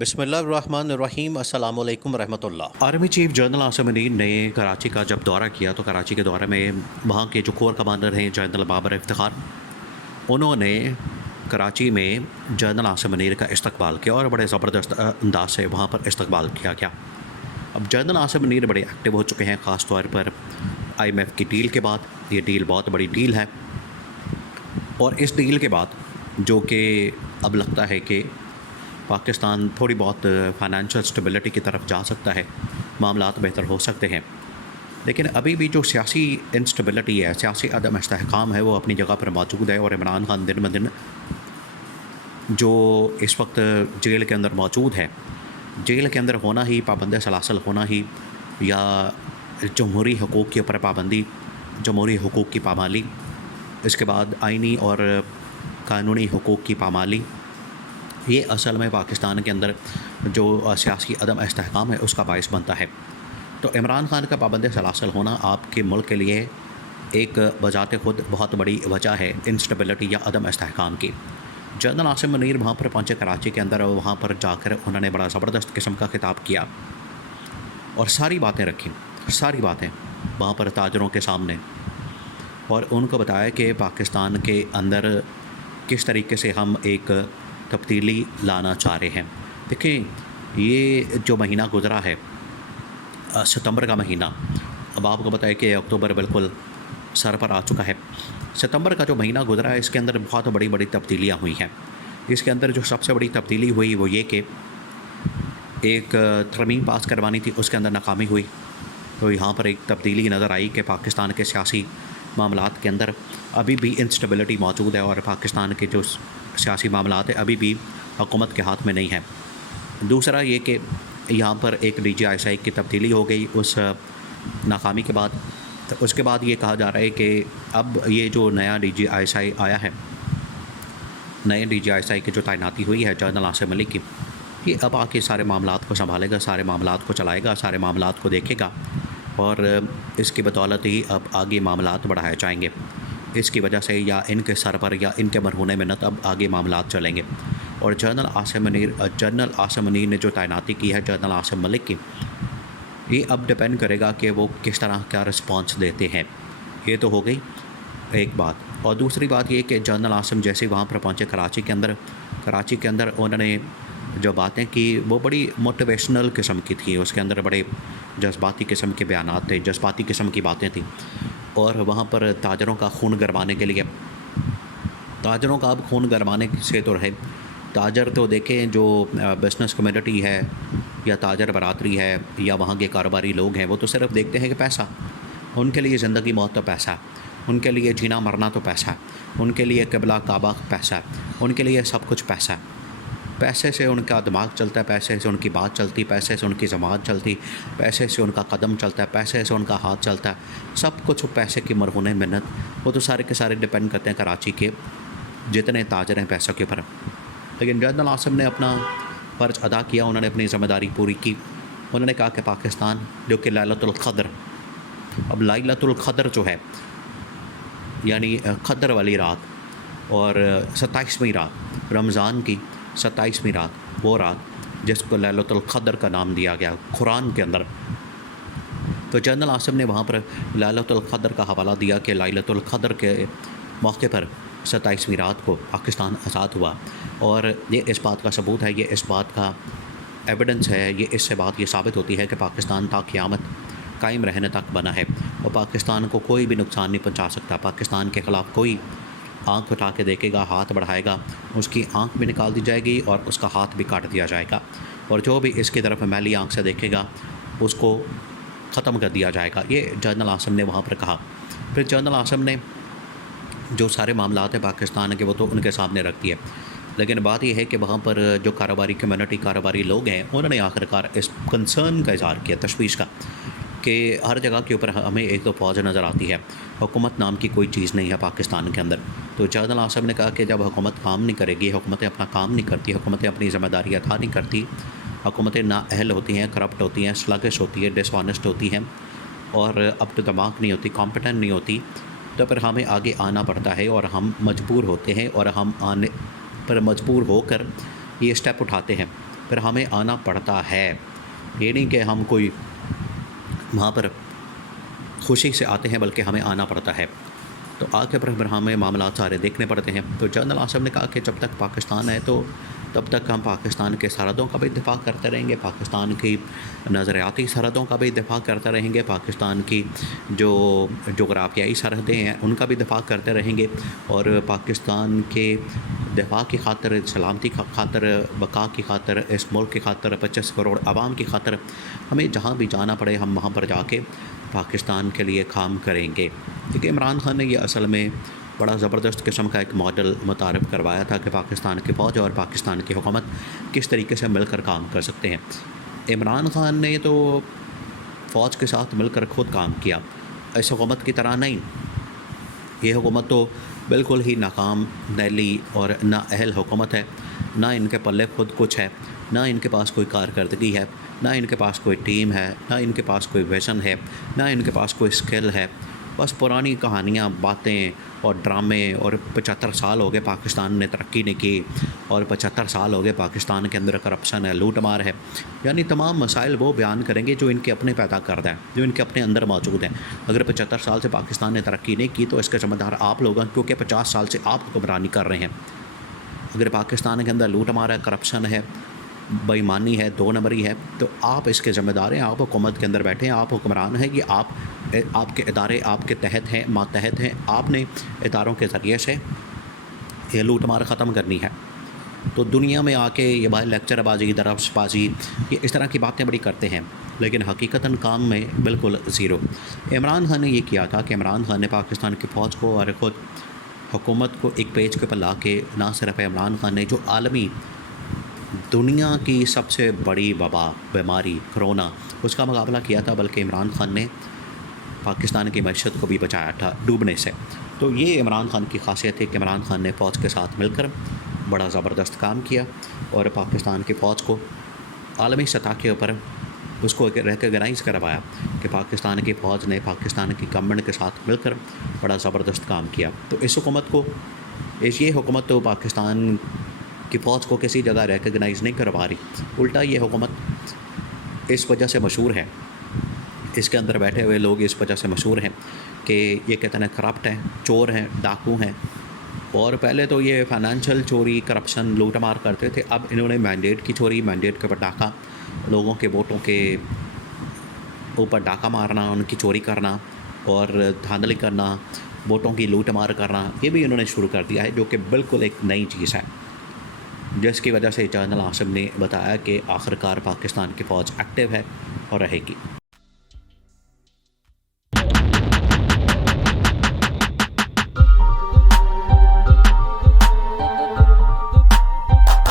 بسم اللہ الرحمن الرحیم، السلام علیکم ورحمۃ اللہ۔ Army chief general Asim Munir نے کراچی کا جب دورہ کیا تو کراچی کے دورے میں وہاں کے جو کور کمانڈر ہیں جنرل بابر افتخار، انہوں نے کراچی میں جنرل عاصم منیر کا استقبال کیا اور بڑے زبردست انداز سے وہاں پر استقبال کیا گیا۔ اب جنرل عاصم منیر بڑے ایکٹیو ہو چکے ہیں، خاص طور پر آئی ایم ایف کی ڈیل کے بعد۔ یہ ڈیل بہت بڑی ڈیل ہے اور اس ڈیل کے بعد جو کہ اب لگتا ہے کہ پاکستان تھوڑی بہت فائنینشیل اسٹیبلٹی کی طرف جا سکتا ہے، معاملات بہتر ہو سکتے ہیں، لیکن ابھی بھی جو سیاسی انسٹیبلٹی ہے، سیاسی عدم استحکام ہے، وہ اپنی جگہ پر موجود ہے۔ اور عمران خان دن بدن جو اس وقت جیل کے اندر موجود ہے، جیل کے اندر ہونا ہی، پابند سلاسل ہونا ہی، یا جمہوری حقوق کے اوپر پابندی، جمہوری حقوق کی پامالی، اس کے بعد آئینی اور قانونی حقوق کی پامالی، یہ اصل میں پاکستان کے اندر جو سیاسی عدم استحکام ہے اس کا باعث بنتا ہے۔ تو عمران خان کا پابند سلاسل ہونا آپ کے ملک کے لیے ایک بذات خود بہت بڑی وجہ ہے انسٹیبلٹی یا عدم استحکام کی۔ جنرل عاصم منیر وہاں پر پہنچے کراچی کے اندر، اور وہاں پر جا کر انہوں نے بڑا زبردست قسم کا خطاب کیا اور ساری باتیں رکھیں، ساری باتیں وہاں پر تاجروں کے سامنے، اور ان کو بتایا کہ پاکستان کے اندر کس طریقے سے ہم ایک تبدیلی لانا چاہ رہے ہیں۔ دیکھیں، یہ جو مہینہ گزرا ہے، ستمبر کا مہینہ، اب آپ کو بتائے کہ اکتوبر بالکل سر پر آ چکا ہے۔ ستمبر کا جو مہینہ گزرا ہے، اس کے اندر بہت بڑی بڑی تبدیلیاں ہوئی ہیں۔ اس کے اندر جو سب سے بڑی تبدیلی ہوئی وہ یہ کہ ایک ترمیم پاس کروانی تھی، اس کے اندر ناکامی ہوئی۔ تو یہاں پر ایک تبدیلی نظر آئی کہ پاکستان کے سیاسی معاملات کے اندر ابھی بھی انسٹیبلٹی موجود ہے، اور پاکستان کے جو سیاسی معاملات ہیں ابھی بھی حکومت کے ہاتھ میں نہیں ہیں۔ دوسرا یہ کہ یہاں پر ایک D G I S I کی تبدیلی ہو گئی اس ناکامی کے بعد۔ تو اس کے بعد یہ کہا جا رہا ہے کہ اب یہ جو نیا D G I S I آیا ہے، نئے D G I S I کی جو تعیناتی ہوئی ہے جنرل عاصم منیر کی، یہ اب آ کے سارے معاملات کو سنبھالے گا، سارے معاملات کو چلائے گا، سارے معاملات کو دیکھے گا، اور اس کی بدولت ہی اب آگے معاملات بڑھائے جائیں گے۔ اس کی وجہ سے یا ان کے سر پر یا ان کے مرہون منت اب آگے معاملات چلیں گے۔ اور جنرل عاصم منیر نے جو تعیناتی کی ہے جنرل عاصم ملک کی، یہ اب ڈپینڈ کرے گا کہ وہ کس طرح کا رسپانس دیتے ہیں۔ یہ تو ہو گئی ایک بات۔ اور دوسری بات یہ کہ جنرل عاصم جیسے وہاں پر پہنچے کراچی کے اندر انہوں نے جو باتیں کی وہ بڑی موٹیویشنل قسم کی تھیں، اس کے اندر بڑے جذباتی قسم کے بیانات تھے، جذباتی قسم کی باتیں تھیں، اور وہاں پر تاجروں کا خون گرمانے کے لیے، تاجروں کا اب خون گرمانے سے تو رہے، تاجر تو دیکھیں جو بزنس کمیونٹی ہے یا تاجر برادری ہے یا وہاں کے کاروباری لوگ ہیں، وہ تو صرف دیکھتے ہیں کہ پیسہ، ان کے لیے زندگی موت تو پیسہ، ان کے لیے جینا مرنا تو پیسہ، ان کے لیے قبلہ کعبہ پیسہ، ان کے لیے سب کچھ پیسہ۔ پیسے سے ان کا دماغ چلتا ہے، پیسے سے ان کی بات چلتی، پیسے سے ان کی زبان چلتی، پیسے سے ان کا قدم چلتا ہے، پیسے سے ان کا ہاتھ چلتا ہے، سب کچھ پیسے کی مرہون منت۔ وہ تو سارے کے سارے ڈپینڈ کرتے ہیں کراچی کے جتنے تاجر ہیں پیسوں کے اوپر۔ لیکن جنرل عاصم نے اپنا فرض ادا کیا، انہوں نے اپنی ذمہ داری پوری کی۔ انہوں نے کہا کہ پاکستان جو کہ لیلۃ القدر، اب لیلۃ القدر جو ہے یعنی قدر والی رات، اور 27ویں رات، رمضان کی 27ویں رات، وہ رات جس کو لیلۃ القدر کا نام دیا گیا قرآن کے اندر۔ تو جنرل عاصم نے وہاں پر لیلۃ القدر کا حوالہ دیا کہ لیلۃ القدر کے موقع پر 27ویں رات کو پاکستان آزاد ہوا، اور یہ اس بات کا ثبوت ہے، یہ اس بات کا ایویڈنس ہے، یہ اس سے بات یہ ثابت ہوتی ہے کہ پاکستان تا قیامت قائم رہنے تک بنا ہے، اور پاکستان کو کوئی بھی نقصان نہیں پہنچا سکتا۔ پاکستان کے خلاف کوئی آنکھ اٹھا کے دیکھے گا، ہاتھ بڑھائے گا، اس کی آنکھ بھی نکال دی جائے گی اور اس کا ہاتھ بھی کاٹ دیا جائے گا، اور جو بھی اس کی طرف میلی آنکھ سے دیکھے گا اس کو ختم کر دیا جائے گا۔ یہ جنرل عاصم نے وہاں پر کہا۔ پھر جنرل عاصم نے جو سارے معاملات ہیں پاکستان کے وہ تو ان کے سامنے رکھ دیے، لیکن بات یہ ہے کہ وہاں پر جو کاروباری کمیونٹی، کاروباری لوگ ہیں، انہوں نے آخرکار اس کنسرن کا اظہار کیا، تشویش کا، کہ ہر جگہ کے اوپر ہمیں ایک تو فوج نظر آتی ہے، حکومت نام کی کوئی چیز نہیں ہے پاکستان کے اندر۔ تو جنرل عاصم نے کہا کہ جب حکومت کام نہیں کرے گی، حکومتیں اپنا کام نہیں کرتی، حکومتیں اپنی ذمہ داری ادا نہیں کرتی، حکومتیں نااہل ہوتی ہیں، کرپٹ ہوتی ہیں، سلگش ہوتی ہے، ڈس آنیسٹ ہوتی ہیں، اور اپ ٹو دماغ نہیں ہوتی، کمپیٹنٹ نہیں ہوتی، تو پھر ہمیں آگے آنا پڑتا ہے، اور ہم مجبور ہوتے ہیں، اور ہم آنے پر مجبور ہو کر یہ اسٹیپ اٹھاتے ہیں۔ پھر ہمیں آنا پڑتا ہے. یہ نہیں کہ ہم کوئی وہاں پر خوشی سے آتے ہیں بلکہ ہمیں آنا پڑتا ہے. تو آ کے پھر ہمیں معاملات سارے دیکھنے پڑتے ہیں. تو جنرل آصف نے کہا کہ جب تک پاکستان ہے تو تب تک ہم پاکستان کے سرحدوں کا بھی دفاع کرتے رہیں گے, پاکستان کی نظریاتی سرحدوں کا بھی دفاع کرتے رہیں گے, پاکستان کی جو جغرافیائی سرحدیں ہیں ان کا بھی دفاع کرتے رہیں گے, اور پاکستان کے دفاع کی خاطر, سلامتی کی خاطر, بقا کی خاطر, اس ملک کی خاطر, 25 کروڑ عوام کی خاطر ہمیں جہاں بھی جانا پڑے ہم وہاں پر جا کے پاکستان کے لیے کام کریں گے. کیونکہ عمران خان نے یہ اصل میں بڑا زبردست قسم کا ایک ماڈل متعارف کروایا تھا کہ پاکستان کی فوج اور پاکستان کی حکومت کس طریقے سے مل کر کام کر سکتے ہیں. عمران خان نے تو فوج کے ساتھ مل کر خود کام کیا, اس حکومت کی طرح نہیں. یہ حکومت تو بالکل ہی ناکام, نیلی اور نااہل حکومت ہے. نہ ان کے پلے خود کچھ ہے, نہ ان کے پاس کوئی کارکردگی ہے, نہ ان کے پاس کوئی ٹیم ہے, نہ ان کے پاس کوئی ویژن ہے, نہ ان کے پاس کوئی اسکل ہے. بس پرانی کہانیاں, باتیں اور ڈرامے. اور 75 سال ہو گئے پاکستان نے ترقی نہیں کی, اور 75 سال ہو گئے پاکستان کے اندر کرپشن ہے, لوٹ مار ہے. یعنی تمام مسائل وہ بیان کریں گے جو ان کے اپنے پیدا کردہ ہیں, جو ان کے اپنے اندر موجود ہیں. اگر 75 سال سے پاکستان نے ترقی نہیں کی تو اس کے ذمہ دار آپ لوگ ہیں, کیونکہ 50 سال سے آپ حکمرانی کر رہے ہیں. اگر پاکستان کے اندر لوٹ مار ہے, کرپشن ہے, بے ایمانی ہے, 2 نمبری ہے, تو آپ اس کے ذمہ دار ہیں. آپ حکومت کے اندر بیٹھے ہیں, آپ حکمران ہیں. یہ آپ کے ادارے آپ کے تحت ہیں, ماتحت ہیں. آپ نے اداروں کے ذریعے سے یہ لوٹ مار ختم کرنی ہے. تو دنیا میں آ کے یہ بھائی لیکچر بازی, درس بازی, یہ اس طرح کی باتیں بڑی کرتے ہیں, لیکن حقیقتاً کام میں بالکل زیرو. عمران خان نے یہ کیا تھا کہ عمران خان نے پاکستان کی فوج کو اور خود حکومت کو ایک پیج کے اوپر لا کے, نہ صرف عمران خان نے جو عالمی دنیا کی سب سے بڑی وبا, بیماری کرونا, اس کا مقابلہ کیا تھا, بلکہ عمران خان نے پاکستان کی معیشت کو بھی بچایا تھا ڈوبنے سے. تو یہ عمران خان کی خاصیت ہے کہ عمران خان نے فوج کے ساتھ مل کر بڑا زبردست کام کیا, اور پاکستان کی فوج کو عالمی سطح کے اوپر اس کو ریکگنائز کروایا کہ پاکستان کی فوج نے پاکستان کی گورنمنٹ کے ساتھ مل کر بڑا زبردست کام کیا. تو اس حکومت کو, یہ حکومت تو پاکستان کی فوج کو کسی جگہ ریکگنائز نہیں کروا رہی, الٹا یہ حکومت اس وجہ سے مشہور ہے, اس کے اندر بیٹھے ہوئے لوگ اس وجہ سے مشہور ہیں کہ یہ کہتے ہیں کرپٹ ہیں, چور ہیں, ڈاکو ہیں. اور پہلے تو یہ فائنینشیل چوری, کرپشن, لوٹ مار کرتے تھے. اب انہوں نے مینڈیٹ کی چوری, مینڈیٹ کے اوپر ڈاکہ, لوگوں کے ووٹوں کے اوپر ڈاکہ مارنا, ان کی چوری کرنا اور دھاندلی کرنا, ووٹوں کی لوٹ مار کرنا, یہ بھی انہوں نے شروع کر دیا ہے, جو کہ بالکل ایک نئی چیز ہے. جس کی وجہ سے جنرل آصف نے بتایا کہ آخرکار پاکستان کی فوج ایکٹیو ہے اور رہے گی.